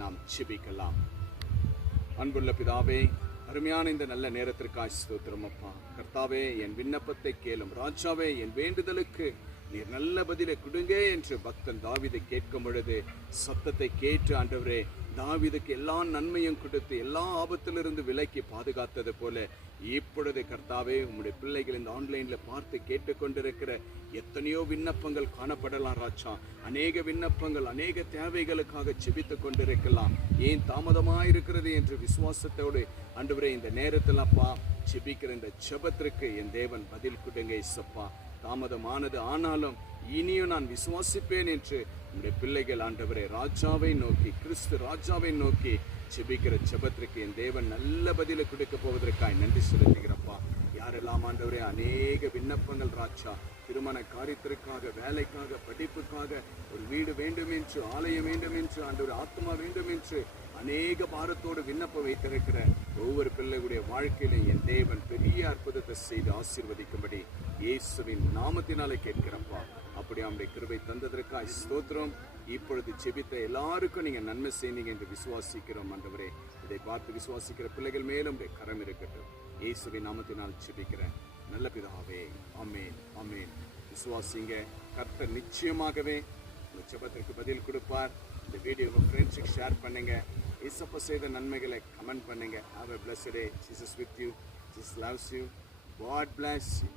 நாம் ஜெபிக்கலாம். அன்புள்ள பிதாவே, அருமையான இந்த நல்ல நேரத்திற்காக ஸ்தோத்திரம் அப்பா. கர்த்தாவே, என் விண்ணப்பத்தை கேளும். ராஜாவே, என் வேண்டுதலுக்கு நீர் நல்ல பதிலை கொடுங்க என்று பக்தன் தாவீது கேட்கும் பொழுது சத்தத்தை கேட்டு ஆண்டவரே, தாவீதுக்கு எல்லா நன்மையும் கொடுத்து எல்லா ஆபத்திலிருந்து விலக்கி பாதுகாத்தது போல இப்பொழுது கர்த்தாவே, உம்முடைய பிள்ளைகள் இந்த ஆன்லைன்ல பார்த்து கேட்டுக்கொண்டிருக்கிற எத்தனையோ விண்ணப்பங்கள் காணப்படலாம் ராஜா. அநேக விண்ணப்பங்கள் அநேக தேவைகளுக்காக ஜெபித்து கொண்டிருக்கலாம். ஏன் தாமதமாயிருக்கிறது என்று விசுவாசத்தோடு ஆண்டவரே இந்த நேரத்தில் அப்பா ஜெபிக்கிற இந்த ஜெபத்திற்கு என் தேவன் பதில் கொடுங்க இயேசப்பா. தாமதமானது ஆனாலும் இனியும் நான் விசுவாசிப்பேன் என்று உங்களுடைய பிள்ளைகள் ஆண்டவரே ராஜாவை நோக்கி, கிறிஸ்து ராஜாவை நோக்கி ஜெபிக்கிற ஜெபத்திற்கு என் தேவன் நல்ல பதிலை கொடுக்க போவதற்காக நன்றி செலுத்துகிறப்பா. யாரெல்லாம் ஆண்டவரே அநேக விண்ணப்பங்கள் ராஜா, திருமண காரியத்திற்காக, வேலைக்காக, படிப்புக்காக, ஒரு வீடு வேண்டும் என்று, ஆலயம் வேண்டும் என்று, ஆண்டவர் ஆத்மா வேண்டும் என்று அநேக பாரத்தோடு விண்ணப்பம் வைத்திருக்கிற ஒவ்வொரு பிள்ளைகளுடைய வாழ்க்கையிலும் என் தேவன் பெரிய அற்புதத்தை செய்து ஆசீர்வதிக்கும்படி இயேசுவின் நாமத்தினாலே கேட்கிறப்பா. அப்படி அவருடைய கிருபை தந்ததற்காக ஸ்தோத்திரம். இப்பொழுது ஜெபித்த எல்லாருக்கும் நீங்க நன்மை செய்வீங்க என்று விசுவாசிக்கிறோம் ஆண்டவரே. இதை பார்த்து விசுவாசிக்கிற பிள்ளைகள் மேலும் கரம் இருக்கட்டும். இயேசுவின் நாமத்தினால் ஜெபிக்கிறேன் நல்ல பிதாவே, ஆமென், ஆமென். விசுவாசிங்க, கர்த்தர் நிச்சயமாகவே உங்க ஜெபத்திற்கு பதில் கொடுப்பார். இந்த வீடியோ உங்க ஃப்ரெண்ட்ஸுக்கு ஷேர் பண்ணுங்க. இயேசப்பா செய்த நன்மைகளை கமெண்ட் பண்ணுங்க. Have a blessed day. Jesus with you. Jesus loves you. God bless you.